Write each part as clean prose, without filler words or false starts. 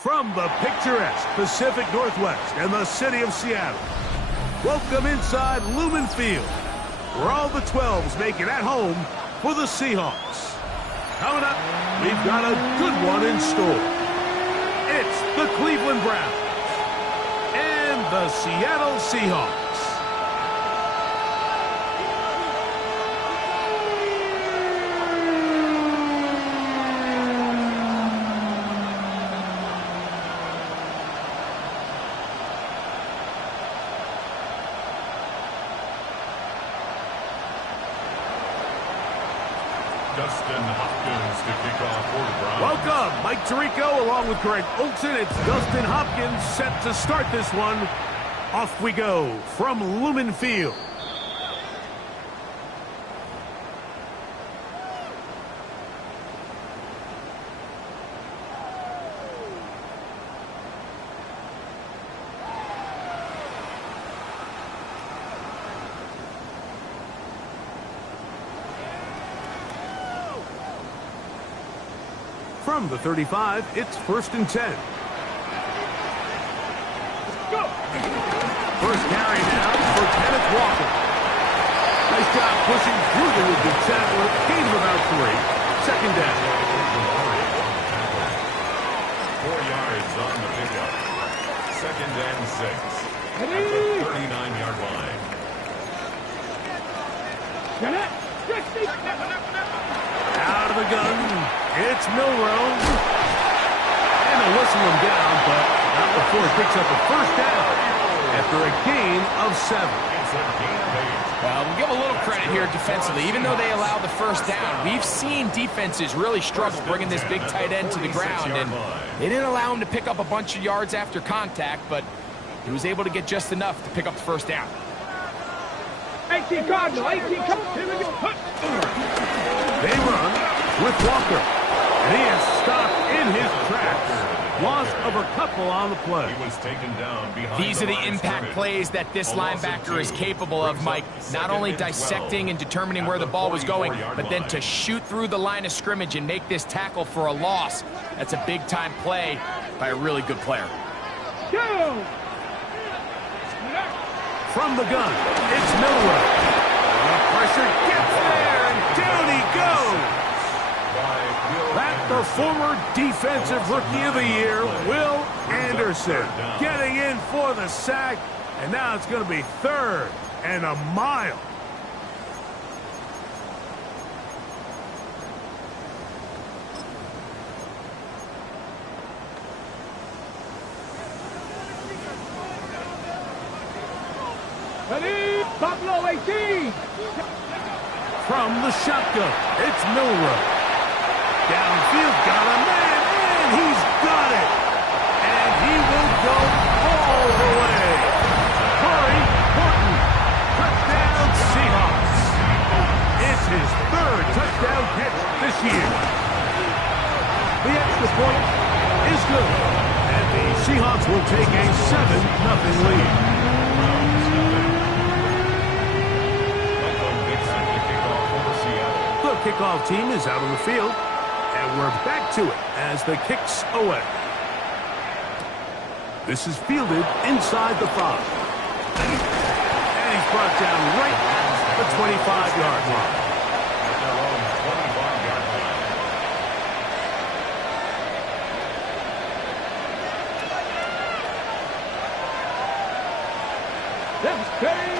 From the picturesque Pacific Northwest and the city of Seattle, welcome inside Lumen Field, where all the 12s make it at home for the Seahawks. Coming up, we've got a good one in store. It's the Cleveland Browns and the Seattle Seahawks. Dustin Hopkins to kick off for the Browns. Welcome, Mike Tirico along with Greg Olsen. It's Dustin Hopkins set to start this one. Off we go from Lumen Field. From the 35, it's 1st and 10. Go. First carry now for Kenneth Walker. Nice job pushing through the would-be tackler. Gain of about 3. Second down. 4 yards on the pickup. 2nd and 6. At the 39-yard line. Out of the gun. It's Milrose. And they'll whistle him down, but not before he picks up a first down after a gain of 7. It's a gain of 8. Well, we'll give a little credit here defensively. Even though they allowed the first down, we've seen defenses really struggle bringing this big tight end to the ground. And they didn't allow him to pick up a bunch of yards after contact, but he was able to get just enough to pick up the first down. 18 Cardinal, 18 Cardinal. Here we go. They run with Walker. And he is stopped in his tracks. Loss of a couple on the play. He was taken down behind. These are the impact plays that this linebacker is capable of, Mike. Not only dissecting and determining where the ball was going, but then to shoot through the line of scrimmage and make this tackle for a loss. That's a big-time play by a really good player. Go! From the gun, it's Milrose. The pressure gets there, and down he goes. Back the former defensive rookie of the year, Will Anderson, getting in for the sack, and now it's going to be 3rd and a mile. Ready? Buffalo 18. From the shotgun, it's Milrose. Downfield, got a man, and he's got it. And he will go all the way. Corey Horton, touchdown Seahawks. It's his 3rd touchdown catch this year. The extra point is good. And the Seahawks will take a 7-0 lead. The kickoff team is out on the field. And we're back to it as the kick's away. This is fielded inside the 5. And he's brought down right at the 25-yard line. Their own 25-yard line. That's crazy.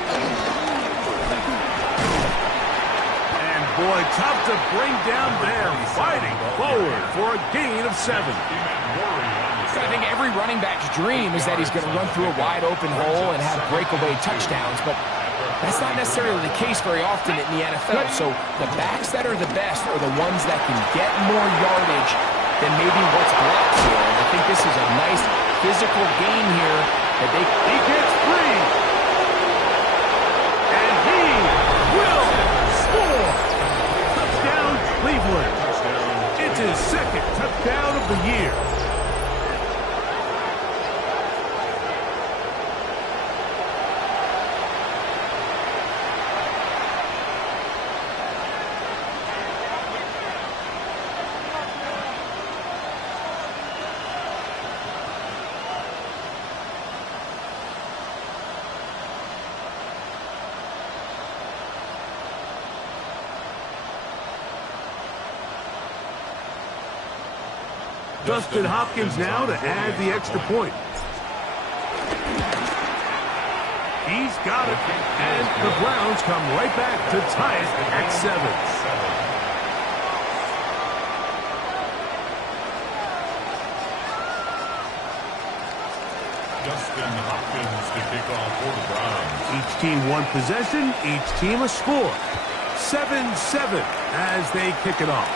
Boy, tough to bring down there, fighting forward for a gain of 7. I think every running back's dream is that he's going to run through a wide-open hole and have breakaway touchdowns, but that's not necessarily the case very often in the NFL. So the backs that are the best are the ones that can get more yardage than maybe what's blocked here. this is a nice physical gain here that He gets free. And he will score. Touchdown, Cleveland. It's his second touchdown of the year. Dustin Hopkins now to add the extra point. He's got it. And the Browns come right back to tie it at 7. Dustin Hopkins to kick off for the Browns. Each team one possession, each team a score. 7-7 as they kick it off.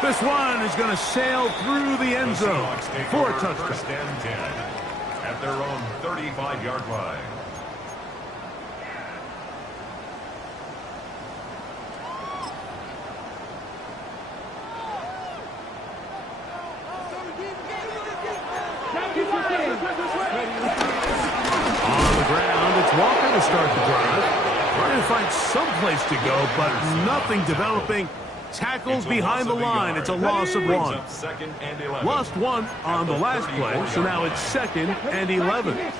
This one is going to sail through the end zone for a touchdown. First and 10 at their own 35-yard line. On the ground, it's Walker to start the drive. Trying to find some place to go, but nothing developing. Tackled behind the line. It's a loss of 1. Lost 1 on the last play, so now it's 2nd and 11. Throwing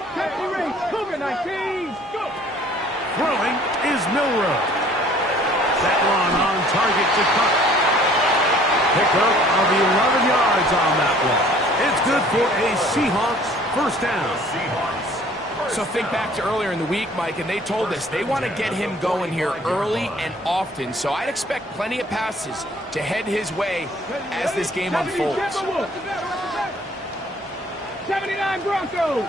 is Milrow. That one on target to Cup. Pickup of 11 yards on that one. It's good for a Seahawks first down. So think back to earlier in the week, Mike, and they told us they want to get him going here early and often. So I'd expect plenty of passes to head his way as this game unfolds. 79 Broncos.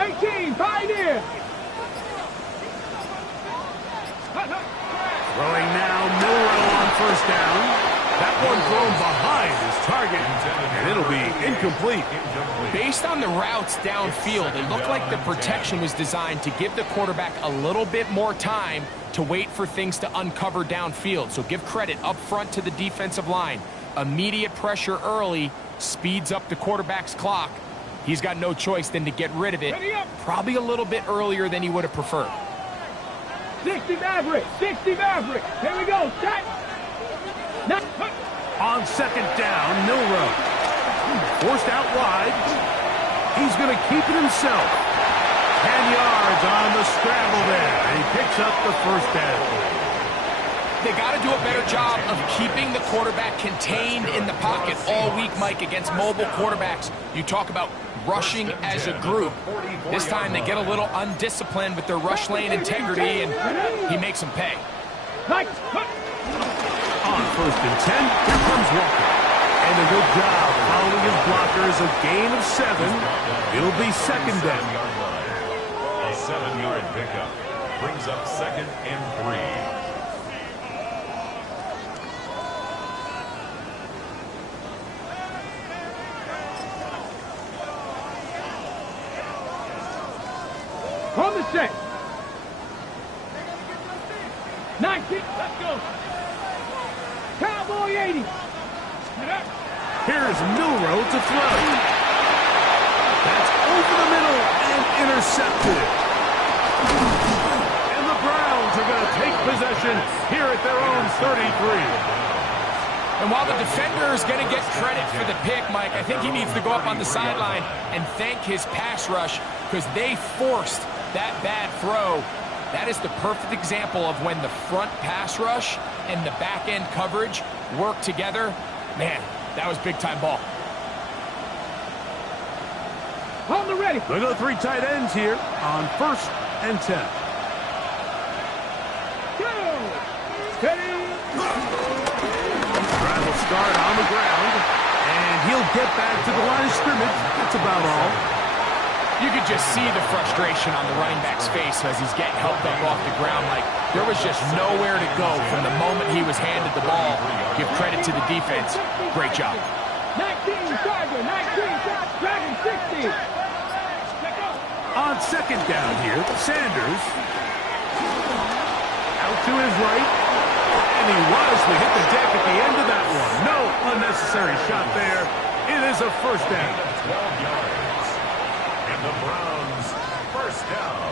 18 Pioneer. Throwing now, Milrow on first down. That one thrown behind his target, and it'll be incomplete. Based on the routes downfield, it looked like the protection was designed to give the quarterback a little bit more time to wait for things to uncover downfield. So give credit up front to the defensive line. Immediate pressure early speeds up the quarterback's clock. He's got no choice than to get rid of it, probably a little bit earlier than he would have preferred. 60 Maverick. 60 Maverick. Here we go. Set. On second down, Milrow. Forced out wide. He's going to keep it himself. 10 yards on the scramble there. And he picks up the first down. They got to do a better job of keeping the quarterback contained in the pocket all week, Mike, against mobile quarterbacks. You talk about rushing as a group. This time they get a little undisciplined with their rush lane integrity, and he makes them pay. On first and 10, here comes Walker. And a good job following his blockers. A gain of 7. It'll be second down. A 7-yard pickup brings up 2nd and 3. On the set. 19. Let's go. Cowboy 80. Here's Milrow to throw. That's over the middle and intercepted. And the Browns are going to take possession here at their own 33. And while the defender is going to get credit for the pick, Mike, I think he needs to go up on the sideline and thank his pass rush because they forced that bad throw. That is the perfect example of when the front pass rush and the back end coverage work together. Man, that was big time ball. On the ready. They go 3 tight ends here on first and 10. Go. Steady. Drive will start on the ground, and he'll get back to the line of scrimmage. That's about all. You could just see the frustration on the running back's face as he's getting helped up off the ground. Like, there was just nowhere to go from the moment he was handed the ball. Give credit to the defense. Great job. 19, Tiger, 19, Dragon 60. On second down here, Sanders. Out to his right. And he wisely hit the deck at the end of that one. No unnecessary shot there. It is a first down. 12 yards. And the Browns, first down.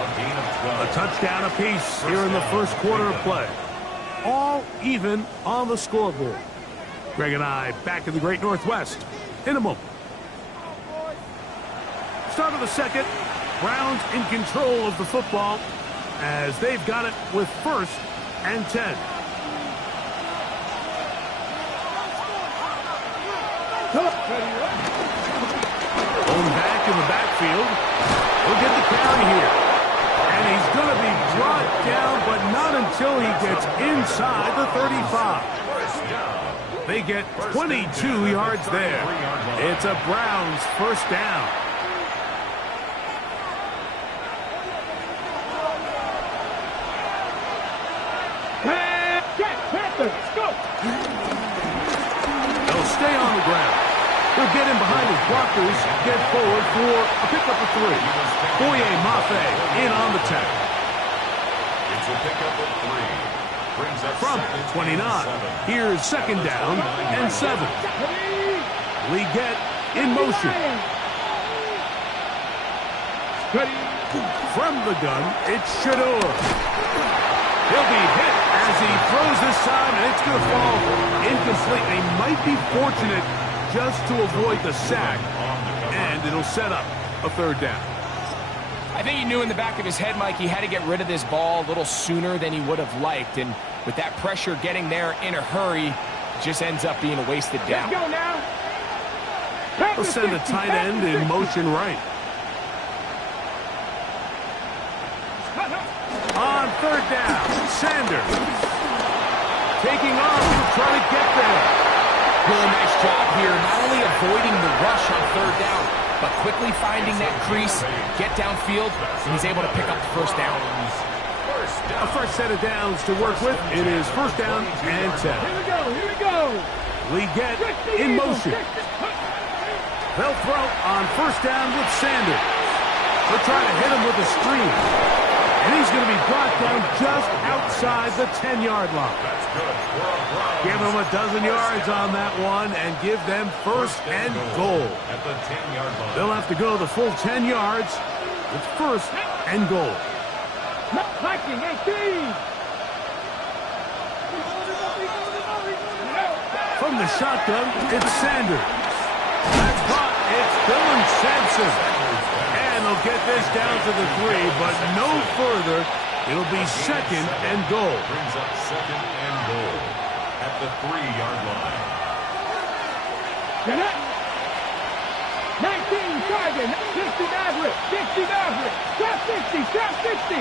A gain of 12. A touchdown apiece here in the first quarter of play. All even on the scoreboard. Greg and I back in the Great Northwest in a moment. Start of the second. Browns in control of the football as they've got it with first and 10. Going back in the backfield. He'll get the carry here. And he's going to be brought down, but not until he gets inside the 35. They get 22 yards there. It's a Browns first down. They'll stay on the ground. They'll get in behind his blockers, get forward for a pickup of 3. Boye Mafe in on the tackle. It's a pickup of 3. Brings up From 29. Here's second down and 7. We get in motion. From the gun, it's Shador. He'll be hit as he throws this time, and it's going to fall incomplete. They might be fortunate just to avoid the sack, and it'll set up a third down. I think he knew in the back of his head, Mike, he had to get rid of this ball a little sooner than he would have liked, and with that pressure getting there in a hurry, it just ends up being a wasted down. Let's go now. He'll send a tight end in motion right. On third down, Sanders taking off to try to get there. Really nice job here, not only avoiding the rush on third down, but quickly finding that crease, get downfield, and he's able to pick up the first down. A fresh set of downs to work with. It is first down and 10. Here we go, here we go. We get in motion. They'll throw on first down with Sanders. They'll try to hit him with a screen. And he's going to be brought down just outside the 10-yard line. Give him a dozen yards on that one and give them first and goal. At the 10-yard line. They'll have to go the full 10 yards with first and goal. Viking 18. From the shotgun, it's Sanders. That's caught. It's Dylan Sampson. And they'll get this down to the 3, but no further. It'll be second and goal. Brings up second and goal at the 3-yard line. 19, Tiger, 60 Maverick, 60 Maverick, trap 60, trap 60.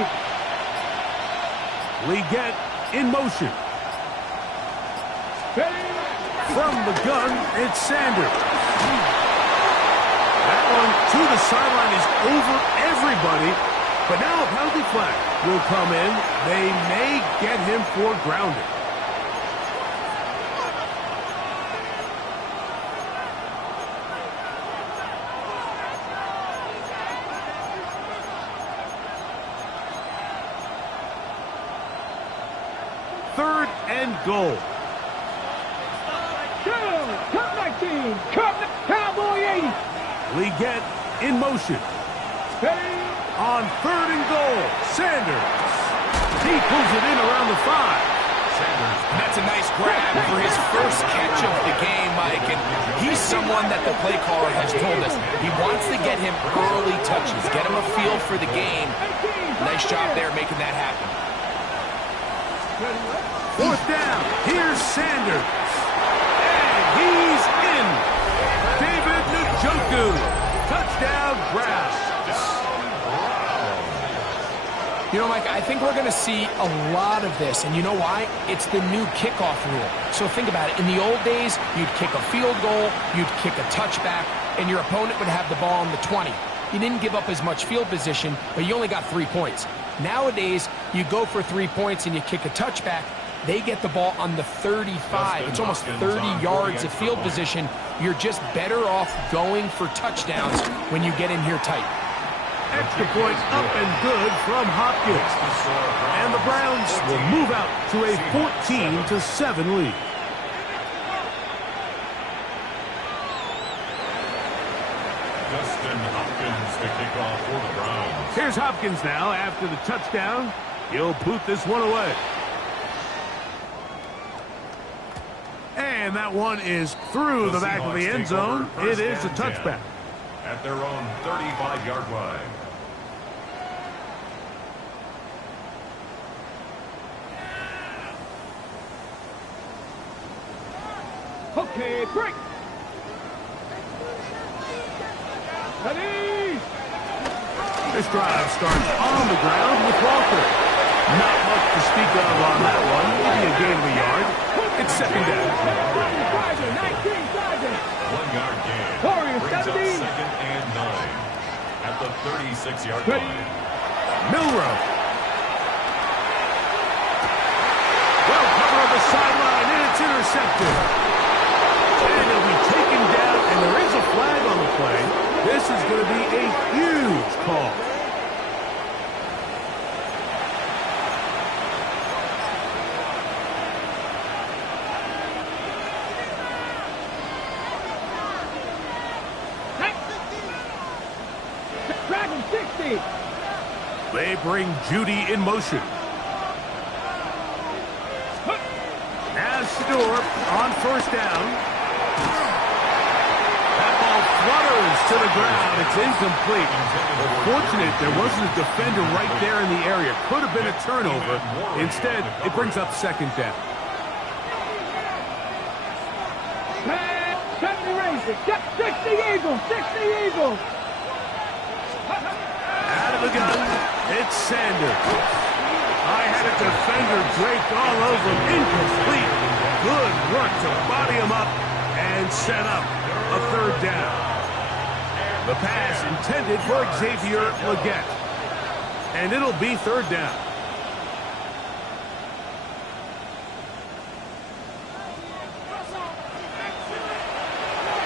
We get in motion. From the gun, it's Sanders. That one to the sideline is over everybody. But now a penalty flag will come in. They may get him for grounding. Third and goal. Cup 19, Cup Cowboy 80. We get in motion. On third and goal, Sanders. He pulls it in around the 5. And that's a nice grab for his first catch of the game, Mike. And he's someone that the play caller has told us he wants to get him early touches, get him a feel for the game. Nice job there making that happen. Fourth down, here's Sanders. And he's in. David Njoku. Touchdown, Browns. You know, Mike, I think we're going to see a lot of this. And you know why? It's the new kickoff rule. So think about it. In the old days, you'd kick a field goal, you'd kick a touchback, and your opponent would have the ball on the 20. You didn't give up as much field position, but you only got 3 points. Nowadays, you go for 3 points and you kick a touchback, They get the ball on the 35. It's almost 30 yards of field position. You're just better off going for touchdowns when you get in here tight. Extra point up and good from Hopkins. And the Browns will move out to a 14-7 lead. Justin Hopkins to kick off for the Browns. Here's Hopkins now after the touchdown. He'll boot this one away. And that one is through the back of the end zone. It is a touchback. At their own 35-yard line. Okay, break. Ready. This drive starts on the ground with Walker. Not much to speak of on that one. Maybe a gain of a yard. It's second down. 19, 1 yard gain. Warriors, Brings up 17. second and 9 at the 36-yard line. Milrow. Well covered on the sideline, and it's intercepted. And he'll be taken down, and there is a flag on the play. This is going to be a huge call. Dragon 60. They bring Judy in motion. As Stewart on first down. That ball flutters to the ground. It's incomplete. Fortunate there wasn't a defender right there in the area. Could have been a turnover. Instead, it brings up second down. 70 Rangers. 60 Eagles. 60 Eagles. Out of the gun, it's Sanders. I had a defender draped all over him. Incomplete. Good work to body him up and set up a third down. The pass intended for Xavier Legette. And it'll be third down.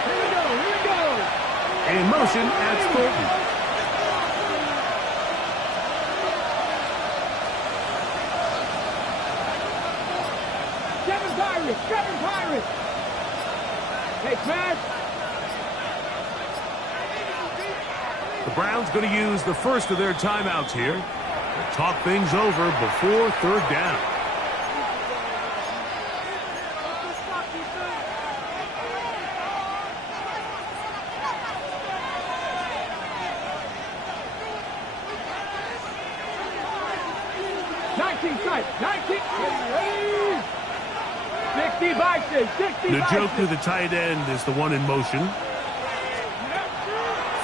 Here we go. In motion at Thornton. Seven Pirates. Hey, pass. The Browns going to use the first of their timeouts here to talk things over before third down. The joke to the tight end is the one in motion.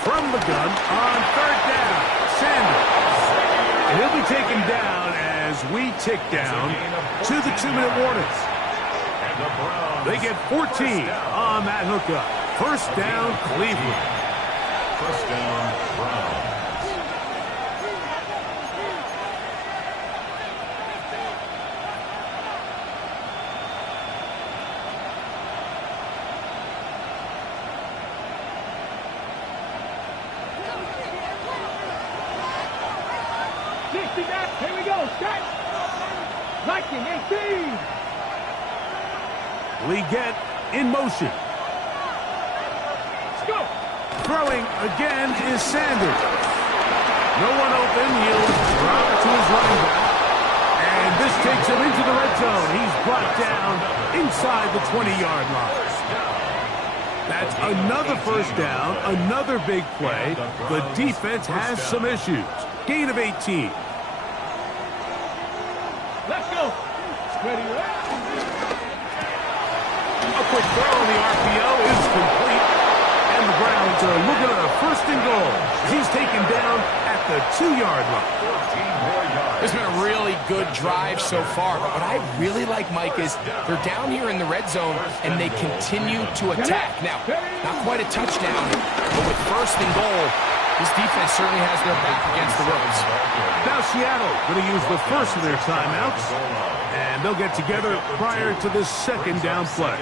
From the gun on third down, Sanders. And he'll be taken down as we tick down to the 2-minute warnings. They get 14 on that hookup. First down, Cleveland. First down, Browns. Here we go. Start. Viking 18. Legette in motion. Let's go. Throwing again is Sanders. No one open. He'll drop it to his running back. And this takes him into the red zone. He's brought down inside the 20-yard line. That's another first down, another big play. The defense has some issues. Gain of 18. Let's go. Ready, A quick throw on the RPO is complete. And the Browns are looking at a first and goal. He's taken down at the 2-yard line. It's been a really good drive so far, but what I really like, Mike, is they're down here in the red zone, and they continue to attack. Now, not quite a touchdown, but with first and goal, This defense certainly has their back against the ropes. Now Seattle going to use the first of their timeouts, and they'll get together prior to this second down play.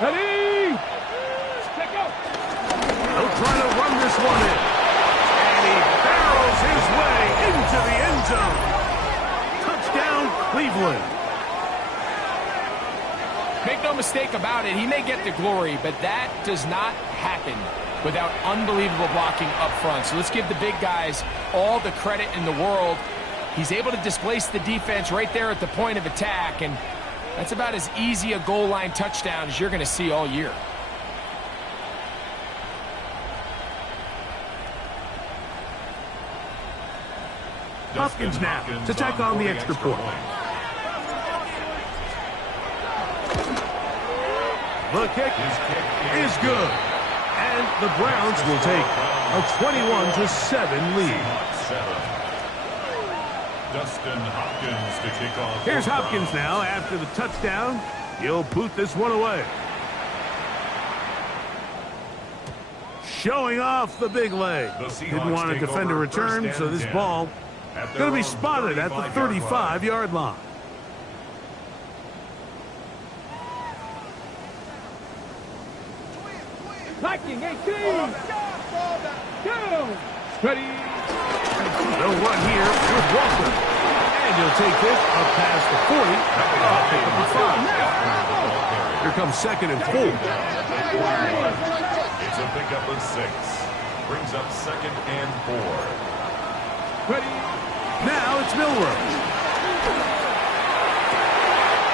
Ready? Check out. They'll try to run this one in. And he barrels his way into the end zone. Touchdown, Cleveland. Make no mistake about it, he may get the glory, but that does not happen without unbelievable blocking up front. So let's give the big guys all the credit in the world. He's able to displace the defense right there at the point of attack, and that's about as easy a goal line touchdown as you're going to see all year. Hopkins now to tack on the extra point. The kick is good. And the Browns will take a 21-7 lead. Dustin Hopkins to kick off. Here's Hopkins now after the touchdown. He'll boot this one away. Showing off the big leg. Didn't want to defend a return, so this ball going to be spotted at the 35-yard line. Liking 18. Down. Ready? They'll run here with Walker. And he'll take this up past the 40. Pick up the 5. Here comes second and 4. It's a pickup of 6. Brings up second and 4. Ready? Now it's Milrow.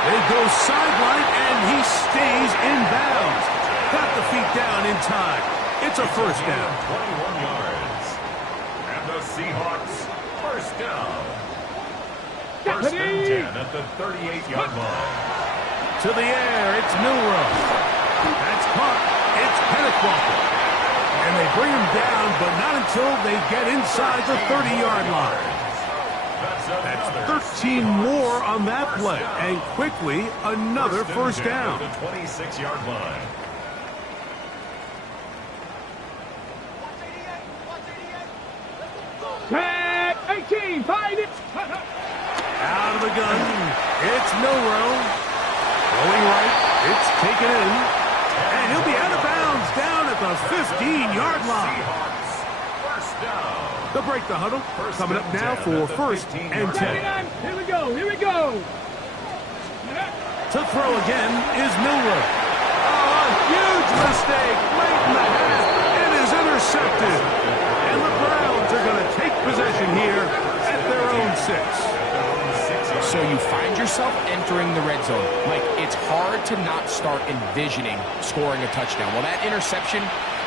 They go sideline, and he stays in bounds. Got the feet down in time. It's a first down. 21 yards. And the Seahawks first down. First and 10 at the 38-yard line. To the air, it's Milrow. That's caught. It's Kenneth Walker. And they bring him down, but not until they get inside the 30-yard line. That's 13 more on that play. And quickly, another first down. The 26-yard line. Tag 18. Find it. Out of the gun. It's Milrow. Going right. It's taken in. And he'll be out of bounds down at the 15-yard line. First down. They'll break the huddle. Coming up now for first and 10. Here we go. Here we go. To throw again is Milrow. Oh, a huge mistake late in the half. It is intercepted. And the Browns are going to take possession here at their own 6. So you find yourself entering the red zone. Like, it's hard to not start envisioning scoring a touchdown. Well, that interception,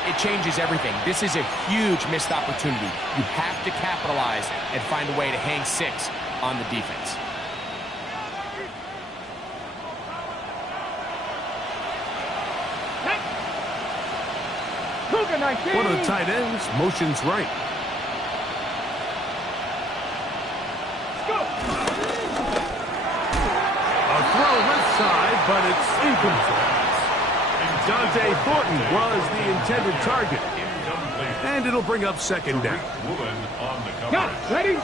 it changes everything. This is a huge missed opportunity. You have to capitalize and find a way to hang 6 on the defense. One of the tight ends motions right. A throw left side, but it's incomplete. Dante Thornton was the intended target. And it'll bring up second down. Got it. Ready?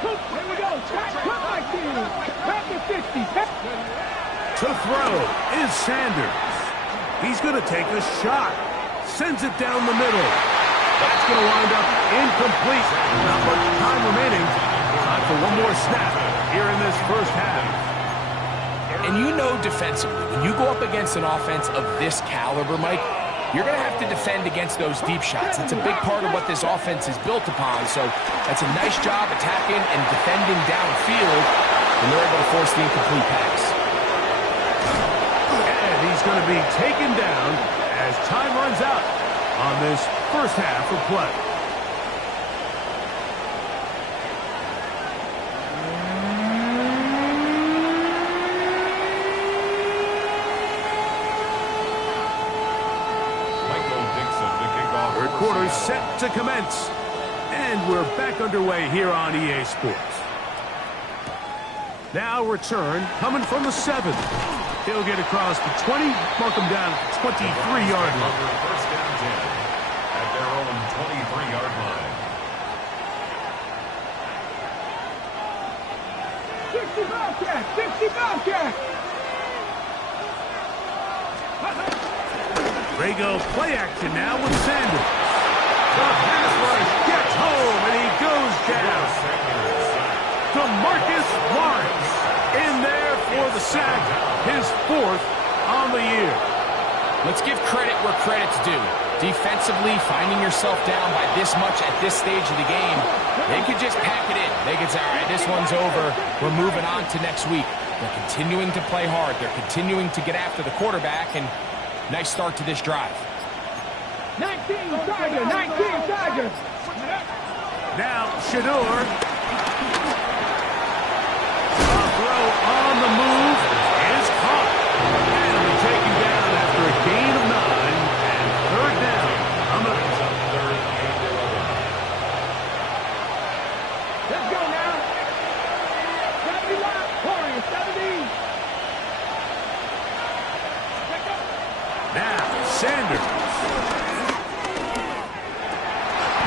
Here we go. Come back here. Back to 50. To throw is Sanders. He's going to take a shot. Sends it down the middle. That's going to wind up incomplete. Not much time remaining. Time for one more snap here in this first half. And you know defensively, when you go up against an offense of this caliber, Mike, you're going to have to defend against those deep shots. It's a big part of what this offense is built upon. So that's a nice job attacking and defending downfield, and they're able to force the incomplete pass. And he's going to be taken down as time runs out on this first half of play. Third quarter set to commence. And we're back underway here on EA Sports. Now return coming from the 7. He'll get across the 20, mark him down at the 23-yard line. First down 10 at their own 23-yard line. 60 Bobcat! 60 Bobcat! Rago play action now with Sanders. The pass rush gets home, and he goes down. DeMarcus Lawrence in there for the sack, his 4th on the year. Let's give credit where credit's due. Defensively, finding yourself down by this much at this stage of the game, they could just pack it in. They could say, all right, this one's over. We're moving on to next week. They're continuing to play hard. They're continuing to get after the quarterback, and nice start to this drive. 19 Tiger! 19 Tiger! Now, Shador. A throw on the move is caught. And will be taken down after a gain of 9 and 3rd down. Let's go now! 71, pouring, 70. Now, Sanders.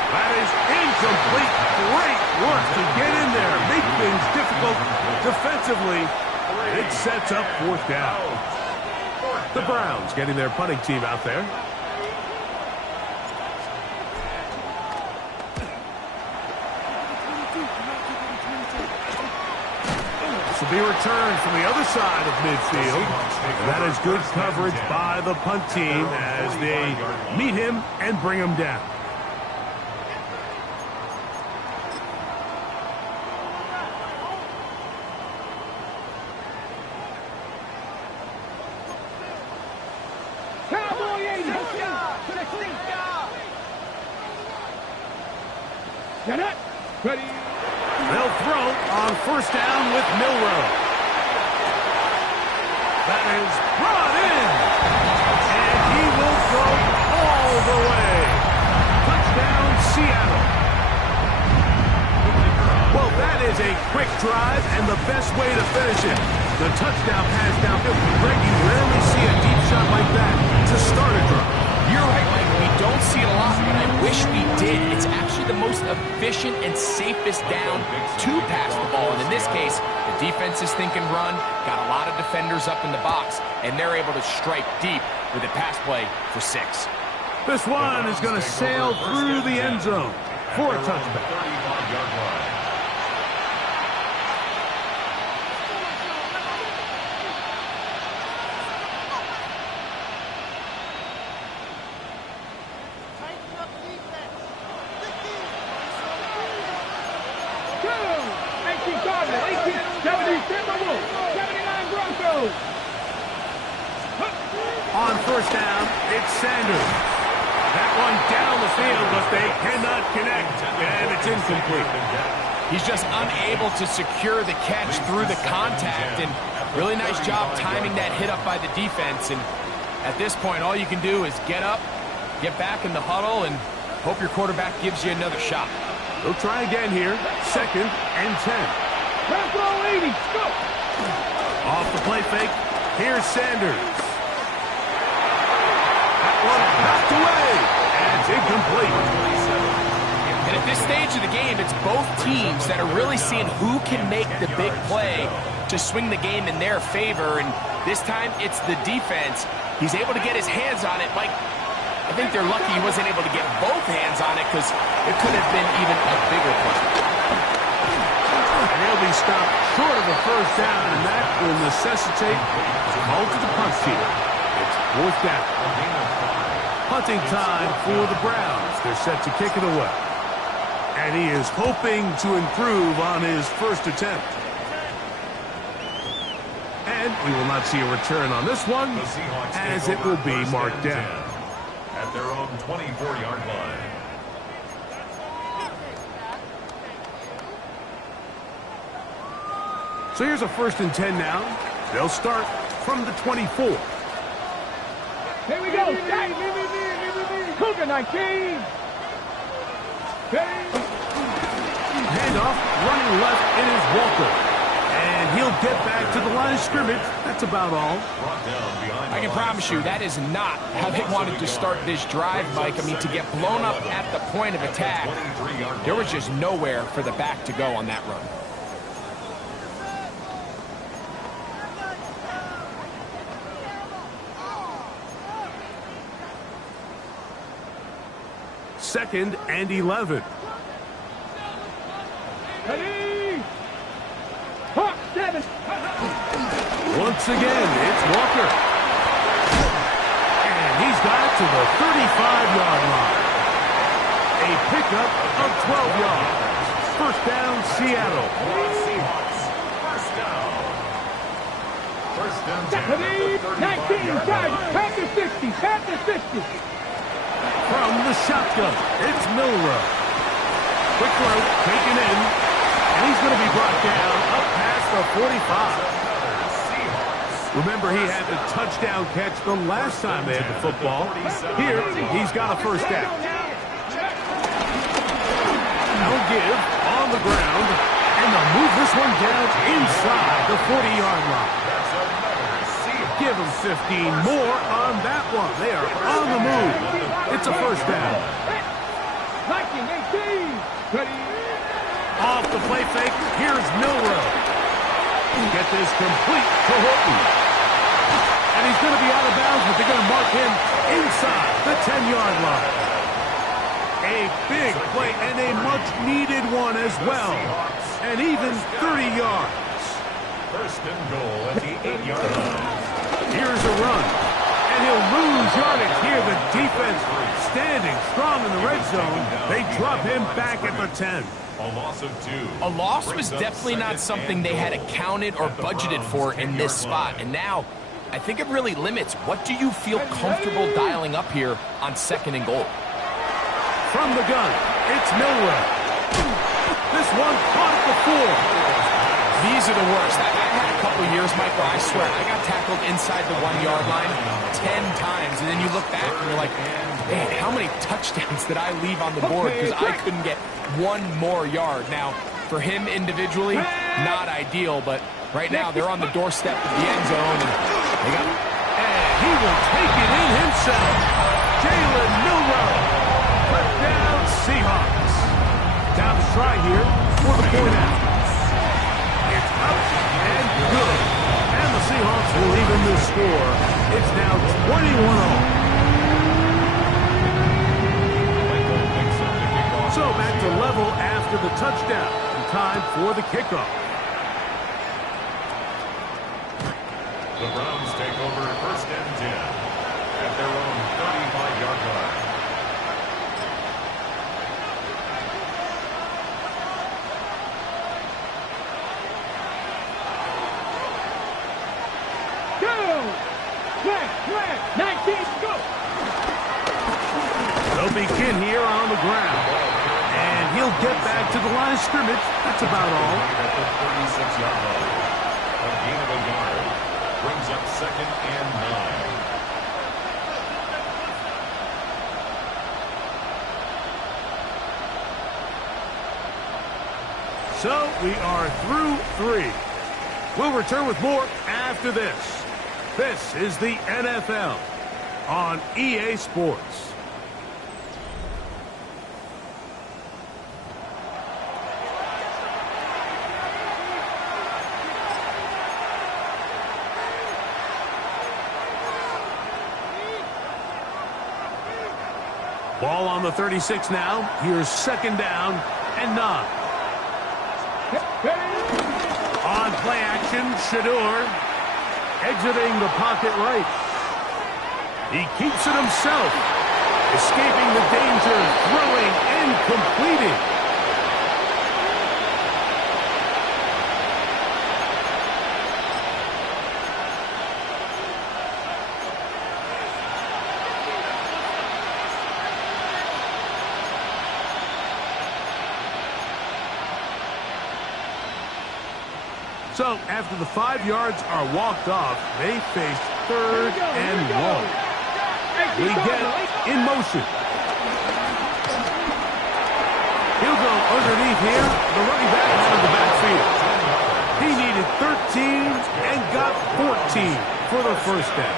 That is incomplete. Great work to get in there. Make things difficult defensively. It sets up 4th down. The Browns getting their punting team out there. This will be returned from the other side of midfield. And that is good coverage by the punt team as they meet him and bring him down. Ready? They'll throw on 1st down with Milroe. That is brought in. And he will go all the way. Touchdown, Seattle. Well, that is a quick drive and the best way to finish it. The touchdown pass downfield. Greg, you rarely see a deep shot like that to start a drive. You're right, Mike. We don't see it a lot, but I wish we did. It's actually the most efficient and safest down to pass the ball. And in this case, the defense is thinking run, got a lot of defenders up in the box, and they're able to strike deep with a pass play for 6. This one is going to sail through the end zone for a touchback. 35-yard line. On 1st down, it's Sanders. That one down the field, but they cannot connect, and it's incomplete. He's just unable to secure the catch through the contact, and really nice job timing that hit up by the defense. And at this point, all you can do is get up, get back in the huddle, and hope your quarterback gives you another shot. They'll try again here, 2nd and 10. Let's go, 80. Go! Off the play fake, here's Sanders. That one knocked away, and it's incomplete. And at this stage of the game, it's both teams that are really seeing who can make the big play to swing the game in their favor. And this time, it's the defense. He's able to get his hands on it. Mike, I think they're lucky he wasn't able to get both hands on it because it could have been even a bigger play. And he'll be stopped short of a 1st down, and that will necessitate a call to the punt team. It's 4th down. Punting time for the Browns. They're set to kick it away. And he is hoping to improve on his 1st attempt. And we will not see a return on this one, as it will be marked down. At their own 24-yard line. So here's a 1st and 10 now. They'll start from the 24. Here we go. Cougar 19. Ready? handoff, running left in his Walker. And he'll get back to the line of scrimmage. That's about all. I can promise you that is not how they wanted to start this drive, Mike. I mean, to get blown up at the point of attack, there was just nowhere for the back to go on that run. Second and 11. Once again, it's Walker. And he's got it to the 35-yard line. A pickup of 12 yards. First down, Seattle. Seahawks. First down. First down. 19, guys, Panther 50, Panther 50. From the shotgun, it's Milrow. Quick throw, taken in. And he's going to be brought down up past the 45. Remember, he had the touchdown catch the last time they had the football. Here, he's got a first down. No give on the ground. And they'll move this one down inside the 40-yard line. Give them 15 more on that one. They are on the move. It's a first down. 19, 18. Off the play fake, here's Milrow. Get this complete to Horton. And he's going to be out of bounds, but they're going to mark him inside the 10-yard line. A big play and a much-needed one as well. And even 30 yards. First and goal at the 8-yard line. Here's a run. And he'll lose yardage here. The defense standing strong in the red zone. They drop him back at the 10. A loss of 2. A loss was definitely not something they had accounted or budgeted for in this spot. And now, I think it really limits. What do you feel comfortable dialing up here on second and goal? From the gun, it's Milrow. This one caught at the 4. These are the worst. I've had a couple years, Michael, I swear, I got tackled inside the 1-yard line 10 times. And then you look back and you're like, man, how many touchdowns did I leave on the board because I couldn't get one more yard? Now, for him individually, not ideal, but right now they're on the doorstep of the end zone. And he will take it in himself. Jalen Milrow. Touchdown, Seahawks. Down the stride here for the point out. It's up and good. And the Seahawks will even the score. It's now 21-all. So back to level after the touchdown. And time for the kickoff. The Browns take over first and 10 at their own 35-yard line. Go! Flat, 19, go! They'll begin here on the ground. And he'll get back to the line of scrimmage. That's about all. At the 36-yard line. A gain of a yard. Brings up second and 9. So we are through 3. We'll return with more after this. This is the NFL on EA Sports. Ball on the 36 now. Here's second down and 9. On play action, Shador exiting the pocket right. He keeps it himself, escaping the danger, throwing and completing. So, after the 5 yards are walked off, they face third and 1. We get in motion. He'll go underneath here. The running back out of the backfield. He needed 13 and got 14 for the first down.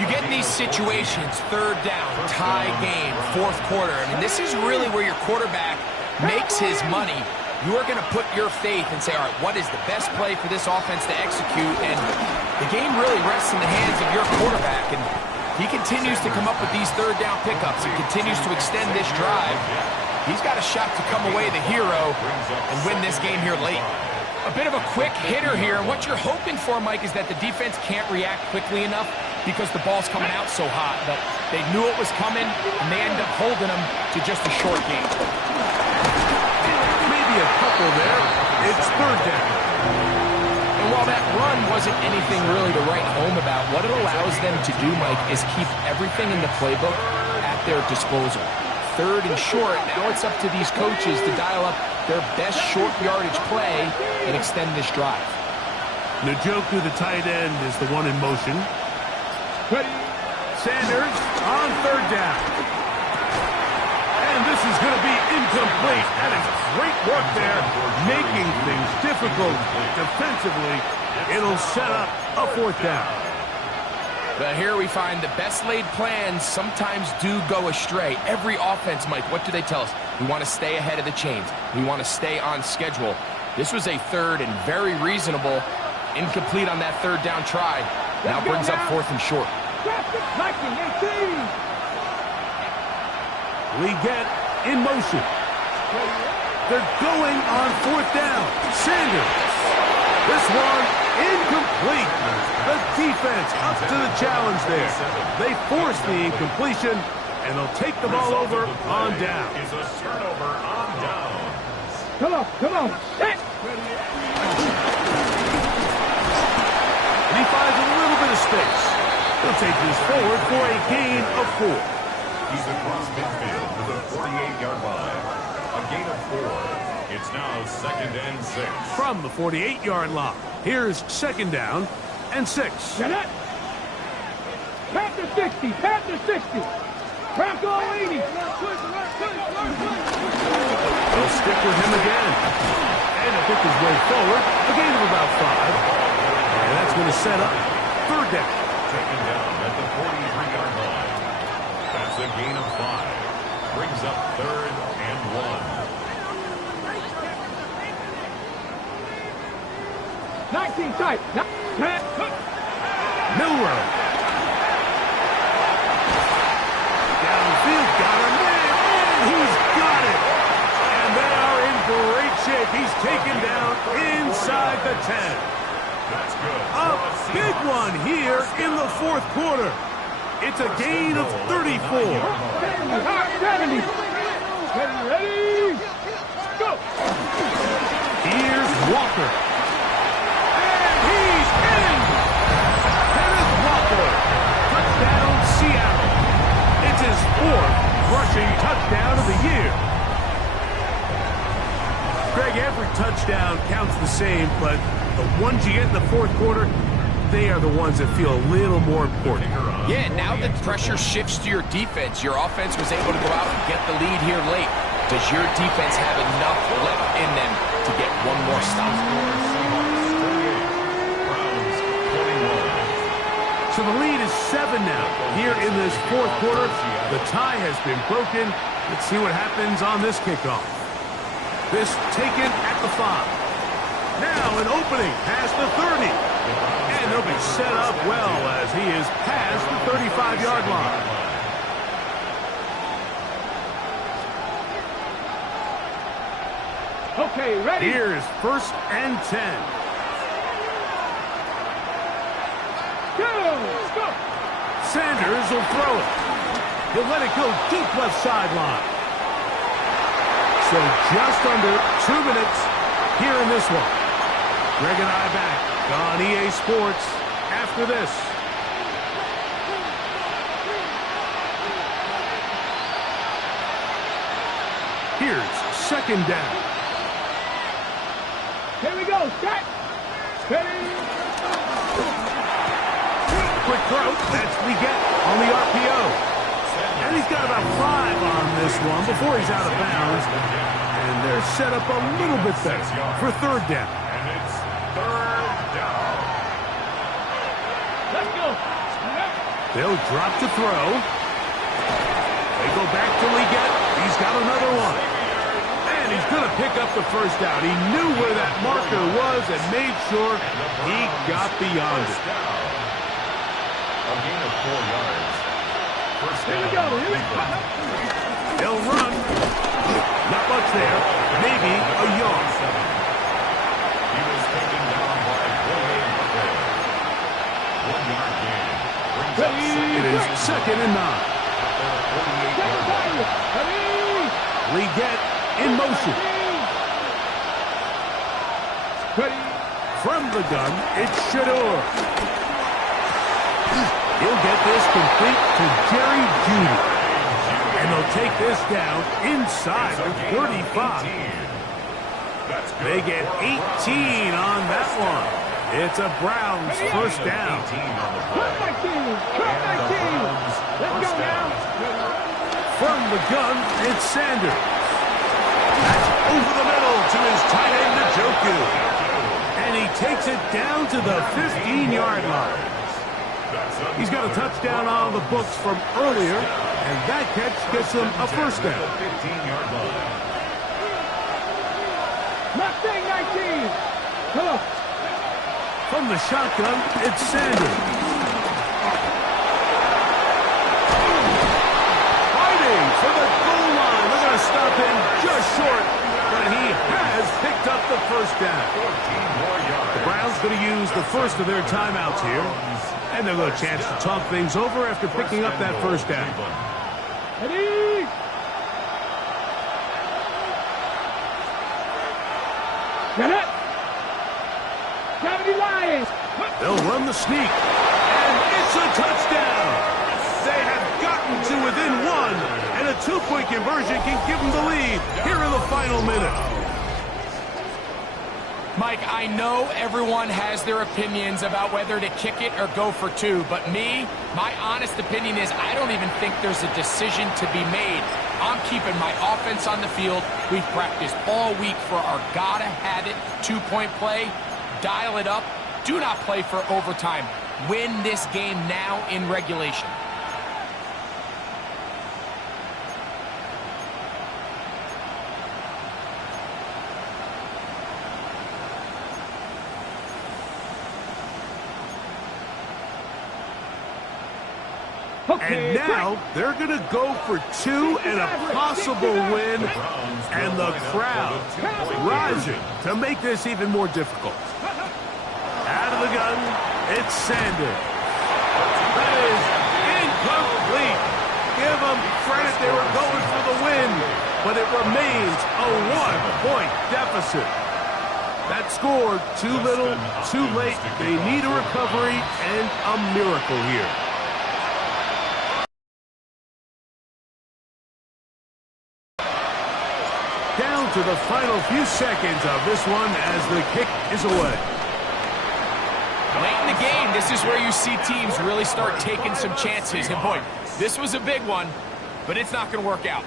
You get in these situations, third down, tie game, fourth quarter. I mean, this is really where your quarterback makes his money. You are going to put your faith and say, all right, what is the best play for this offense to execute? And the game really rests in the hands of your quarterback. And he continues to come up with these third down pickups and continues to extend this drive. He's got a shot to come away the hero and win this game here late. A bit of a quick hitter here. And what you're hoping for, Mike, is that the defense can't react quickly enough because the ball's coming out so hot. But they knew it was coming, and they end up holding them to just a short game. Maybe a couple there. It's third down. And while that run wasn't anything really to write home about, what it allows them to do, Mike, is keep everything in the playbook at their disposal. Third and short, now it's up to these coaches to dial up their best short yardage play and extend this drive. Njoku, the tight end, is the one in motion. Sanders on third down. And this is going to be incomplete. That is great work there, making things difficult defensively. It'll set up a fourth down. But here we find the best laid plans sometimes do go astray. Every offense, Mike, what do they tell us? We want to stay ahead of the chains. We want to stay on schedule. This was a third and very reasonable. Incomplete on that third down try. Now brings up fourth and short. We get in motion. They're going on fourth down. Sanders. This one incomplete. The defense up to the challenge there. They force the incompletion, and they'll take the ball over on down. Is a turnover on down. Come on. Set. And he finds a little bit of space. He'll take this forward for a gain of 4. He's across midfield to the 48-yard line. A gain of 4. It's now second and 6. From the 48-yard line, here's second down and 6. Get it. Pat the 60. Pat the 60. Crack all 80. They'll stick with him again. And he'll pick his way forward. A gain of about 5. And that's going to set up third down. Taken down at the 43-yard line. That's a gain of 5. Brings up third and 1. 19 tight. Milrow. Downfield, got a man, and he's got it. And they are in great shape. He's taken down inside the 10. That's good. A big one here in the fourth quarter. It's a gain of 34. 70. Ready? Go. Here's Walker. And he's in. Kenneth Walker. Touchdown, Seattle. It's his 4th rushing touchdown of the year. Greg, every touchdown counts the same, but the ones you get in the fourth quarter, they are the ones that feel a little more important. Yeah, now the pressure shifts to your defense. Your offense was able to go out and get the lead here late. Does your defense have enough left in them to get one more stop? So the lead is 7 now. Here in this fourth quarter, the tie has been broken. Let's see what happens on this kickoff. This taken at the 5. Now an opening past the 30. And he'll be set up well as he is past the 35-yard line. Okay, ready? Here's first and 10. Go. Sanders will throw it. He'll let it go deep left sideline. So just under 2 minutes here in this one. Greg and I back on EA Sports after this. Here's second down. Here we go. Set. Ready? Quick throw. That's what we get on the RPO. And he's got about 5 on this one before he's out of bounds. And they're set up a little bit better for third down. And it's third down. Let's go. They'll drop to throw. They go back to Leggett. He's got another one. And he's going to pick up the first down. He knew where that marker was and made sure he got beyond it. A gain of 4 yards. First Here down. we go. Here we go. They'll run. Not much there. Maybe a yard. He was taken down by William Buffett. 1 yard gain. Brings up It is second and 9. Leggett in motion. From the gun, it's Shador. He'll get this complete to Jerry Jeudy. And they'll take this down inside the 35. They get 18 on that one. It's a Browns first down. Cut my team. Let's go now. From the gun, it's Sanders. That's over the middle to his tight end, Njoku. And he takes it down to the 15-yard line. He's got a touchdown on the books from earlier, and that catch gets him a first down. 15-yard line. Mustang 19. Hello. From the shotgun, it's Sanders. Fighting for the goal line. They're going to stop him just short, but he has picked up the first down. 14 more yards. The Browns going to use the first of their timeouts here, and they'll get a chance to talk things over after picking up that first down. Ready. Get it. 70 Lions. They'll run the sneak, and it's a touchdown. They have gotten to within one, and a two-point conversion can give them the lead here in the final minute. Mike, I know everyone has their opinions about whether to kick it or go for two, but my honest opinion is I don't even think there's a decision to be made. I'm keeping my offense on the field. We've practiced all week for our gotta-have-it two-point play. Dial it up. Do not play for overtime. Win this game now in regulation. And now they're going to go for two and a possible win, and the crowd rising to make this even more difficult. Out of the gun, it's Sanders. That is incomplete. Give them credit, they were going for the win, but it remains a 1-point deficit. That score, too little, too late. They need a recovery and a miracle here. Down to the final few seconds of this one as the kick is away. Late in the game, this is where you see teams really start taking some chances. And boy, this was a big one, but it's not going to work out.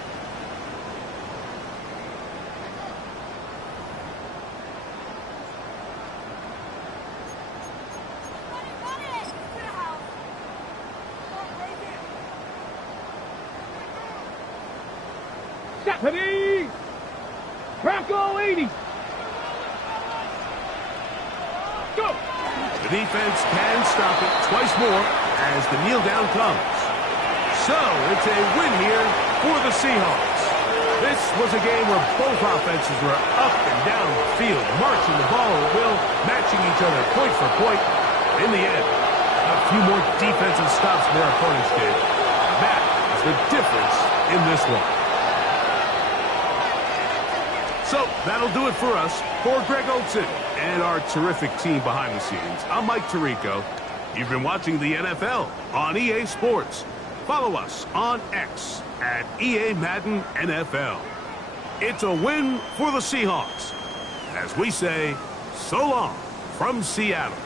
Stephanie. Bronco 80. Go. The defense can stop it twice more as the kneel down comes. So it's a win here for the Seahawks. This was a game where both offenses were up and down the field, marching the ball at will, matching each other point for point. In the end, a few more defensive stops than their opponents did. That is the difference in this one. So that'll do it for us. For Greg Olson and our terrific team behind the scenes, I'm Mike Tirico. You've been watching the NFL on EA Sports. Follow us on X at EA Madden NFL. It's a win for the Seahawks. As we say, so long from Seattle.